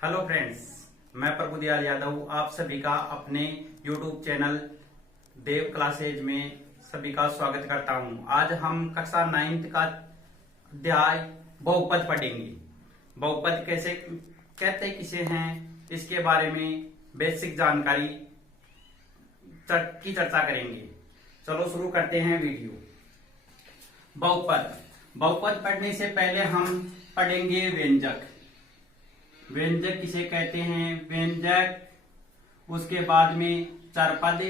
Hello friends, मैं प्रभुदयाल यादव आप सभी का अपने YouTube चैनल देव क्लासेज में सभी का स्वागत करता हूं। आज हम कक्षा 9th का अध्याय बहुपद पढ़ेंगे। बहुपद कैसे कहते किसे हैं, इसके बारे में बेसिक जानकारी की चर्चा करेंगे। चलो शुरू करते हैं वीडियो। बहुपद पढ़ने से पहले हम पढ़ेंगे व्यंजक। व्यंजक किसे कहते हैं, व्यंजक, उसके बाद में चरपद,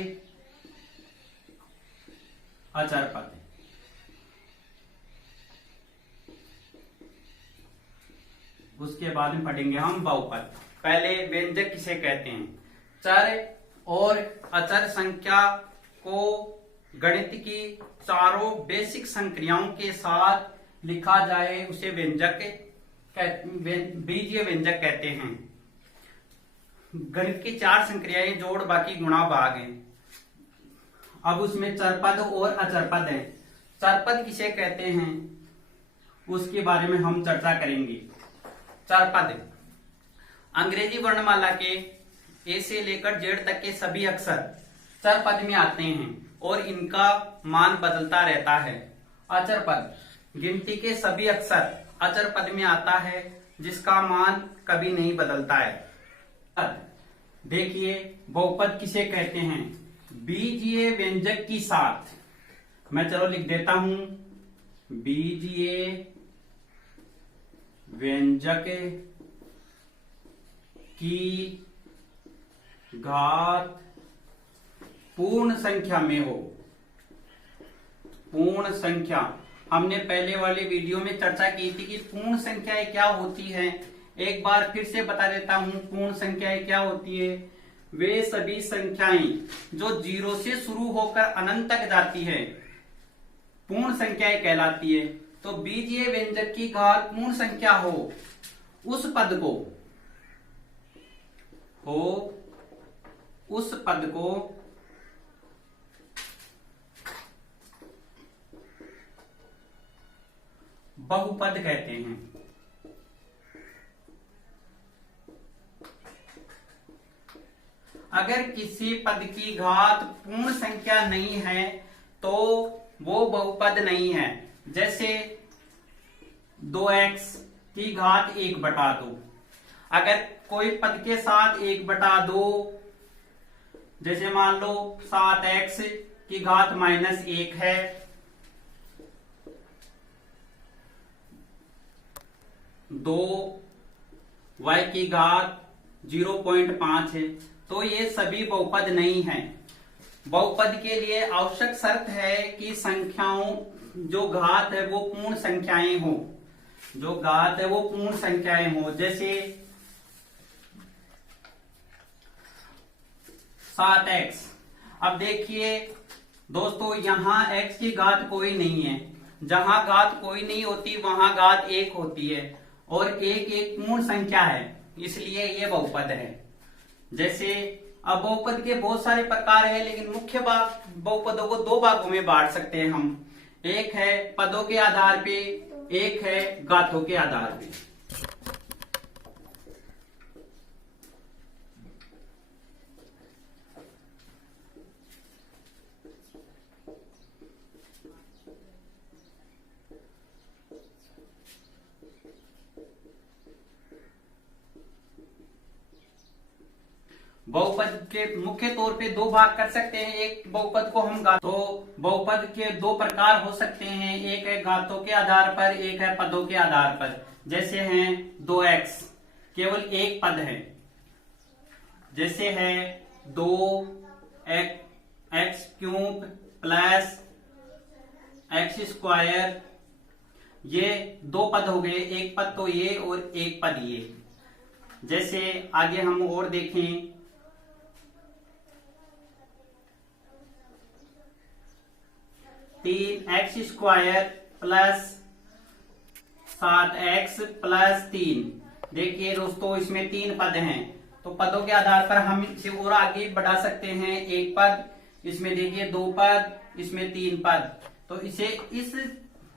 अचरपद। उसके बाद में पढ़ेंगे हम बहुपद। पहले व्यंजक किसे कहते हैं। चर और अचर संख्या को गणित की चारों बेसिक संक्रियाओं के साथ लिखा जाए उसे व्यंजक बीजीय व्यंजक कहते हैं। गणित की 4 संक्रियाएं जोड़ बाकी गुणा भाग हैं। अब उसमें चरपद और अचरपद है। चरपद किसे कहते हैं उसके बारे में हम चर्चा करेंगे। चरपद अंग्रेजी वर्णमाला के ए से लेकर जेड तक के सभी अक्षर चरपद में आते हैं और इनका मान बदलता रहता है। अचरपद गिनती के सभी अक्षर अचर पद में आता है जिसका मान कभी नहीं बदलता है। देखिए बहुपद किसे कहते हैं, बीजीय व्यंजक की साथ। मैं चलो लिख देता हूं, बीजीय व्यंजक की घात पूर्ण संख्या में हो। पूर्ण संख्या हमने पहले वाले वीडियो में चर्चा की थी कि पूर्ण संख्याएं क्या होती हैं। एक बार फिर से बता देता हूं, पूर्ण संख्याएं क्या होती है। वे सभी संख्याएं जो 0 से शुरू होकर अनंत तक जाती है पूर्ण संख्याएं कहलाती है। तो बीजीय व्यंजक की घात पूर्ण संख्या हो उस पद को बहुपद कहते हैं। अगर किसी पद की घात पूर्ण संख्या नहीं है तो वो बहुपद नहीं है। जैसे 2x की घात 1/2। अगर कोई पद के साथ 1/2, जैसे मान लो 7x की घात -1 है, 2y की घात 0.5 है, तो ये सभी बहुपद नहीं है। बहुपद के लिए आवश्यक शर्त है कि संख्याओं जो घात है वो पूर्ण संख्याएं हो। जो घात है वो पूर्ण संख्याएं हो। जैसे 7x। अब देखिए दोस्तों, यहां x की घात कोई नहीं है। जहां घात कोई नहीं होती वहां घात 1 होती है और 1 एक पूर्ण संख्या है, इसलिए ये बहुपद है। जैसे अब बहुपद के बहुत सारे प्रकार है, लेकिन मुख्य भाग बहुपदों को 2 भागों में बांट सकते हैं हम। एक है पदों के आधार पे, एक है घातों के आधार पे। बहुपद के मुख्य तौर पे 2 भाग कर सकते हैं। एक बहुपद को हम तो बहुपद के 2 प्रकार हो सकते हैं, एक है घातों के आधार पर, एक है पदों के आधार पर। जैसे हैं 2x केवल एक पद है, जैसे है 2x³ प्लस x²। ये 2 पद हो गए, एक पद तो ये और एक पद ये। जैसे आगे हम और देखें, 3x² प्लस 7x प्लस 3। देखिए दोस्तों, इसमें 3 पद हैं, तो पदों के आधार पर हम इसे और आगे बढ़ा सकते हैं। एक पद, इसमें देखिए 2 पद, इसमें 3 पद। तो इसे इस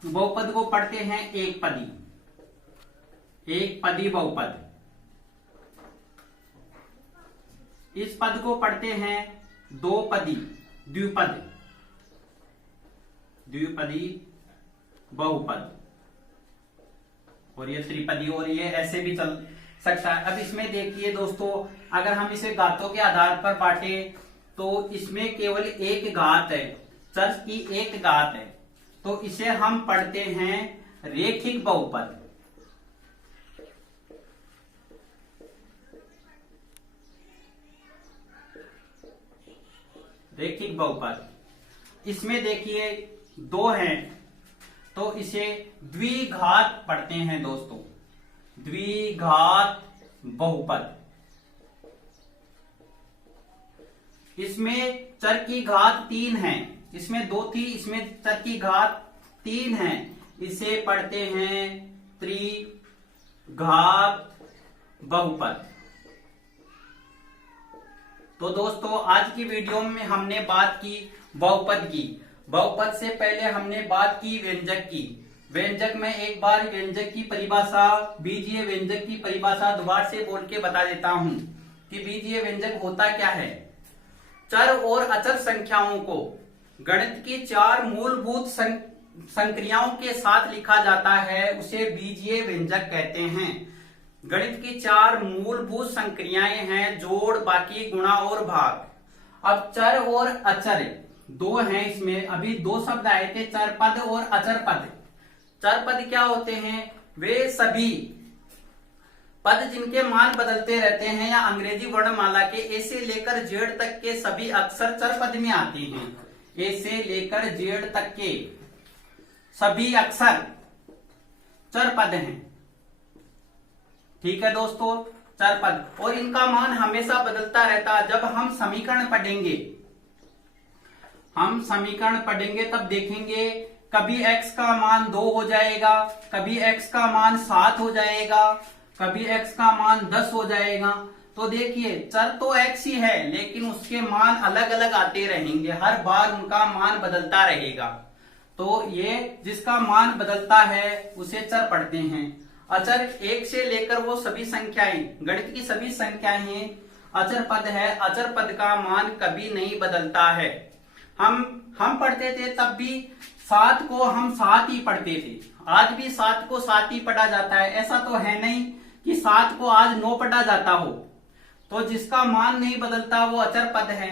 बहुपद को पढ़ते हैं एक पदी बहुपद। इस पद को पढ़ते हैं दो पदी, द्विपद, द्विपदी बहुपद, और ये त्रिपदी, और ये ऐसे भी चल सकता है। अब इसमें देखिए दोस्तों, अगर हम इसे घातों के आधार पर बांटे तो इसमें केवल एक घात है, चर की एक घात है, तो इसे हम पढ़ते हैं रेखिक बहुपद। रेखिक बहुपद, इसमें देखिए दो हैं तो इसे द्विघात पढ़ते हैं दोस्तों, द्विघात बहुपद। इसमें चर की घात 3 है, इसमें 2 थी, इसमें चर की घात 3 है, इसे पढ़ते हैं त्रिघात बहुपद। तो दोस्तों आज की वीडियो में हमने बात की बहुपद की। बहुपद से पहले हमने बात की व्यंजक की। व्यंजक में एक बार व्यंजक की परिभाषा, बीजीय व्यंजक की परिभाषा दोबारा से बोल के बता देता हूं कि बीजीय व्यंजक होता क्या है। चर और अचर संख्याओं को गणित की 4 मूलभूत संक्रियाओं के साथ लिखा जाता है, उसे बीजीय व्यंजक कहते हैं। गणित की 4 मूलभूत संक्रियाएं हैं, जोड़, बाकी, गुणा और भाग। अब चर और अचर दो हैं, इसमें अभी 2 शब्द आए थे, चर पद और अचर पद। चर पद क्या होते हैं? वे सभी पद जिनके मान बदलते रहते हैं या अंग्रेजी वर्णमाला के ए से लेकर जेड तक के सभी अक्षर चर पद में आते हैं। ए से लेकर जेड तक के सभी अक्षर चर पद हैं। ठीक है दोस्तों, चर पद, और इनका मान हमेशा बदलता रहता है। जब हम समीकरण पढ़ेंगे तब देखेंगे कभी x का मान 2 हो जाएगा, कभी x का मान 7 हो जाएगा, कभी x का मान 10 हो जाएगा। तो देखिए चर तो x ही है लेकिन उसके मान अलग अलग आते रहेंगे, हर बार उनका मान बदलता रहेगा। तो ये जिसका मान बदलता है उसे चर पढ़ते हैं। अचर 1 से लेकर वो सभी संख्याएं, गणित की सभी संख्याएं अचर पद है। अचर पद का मान कभी नहीं बदलता है। हम पढ़ते थे तब भी 7 को हम 7 ही पढ़ते थे, आज भी 7 को 7 ही पढ़ा जाता है। ऐसा तो है नहीं कि 7 को आज 9 पढ़ा जाता हो। तो जिसका मान नहीं बदलता वो अचर पद है।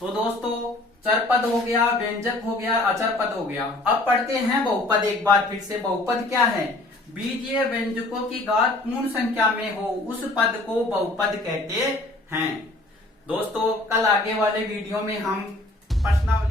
तो दोस्तों चर पद हो गया, व्यंजक हो गया, अचर पद हो गया। अब पढ़ते हैं बहुपद एक बार फिर से। बहुपद क्या है? बीजीय व्यंजकों की घात पूर्ण संख्या में हो उस पद को बहुपद कहते हैं। दोस्तों कल आगे वाले वीडियो में हम प्रश्नावली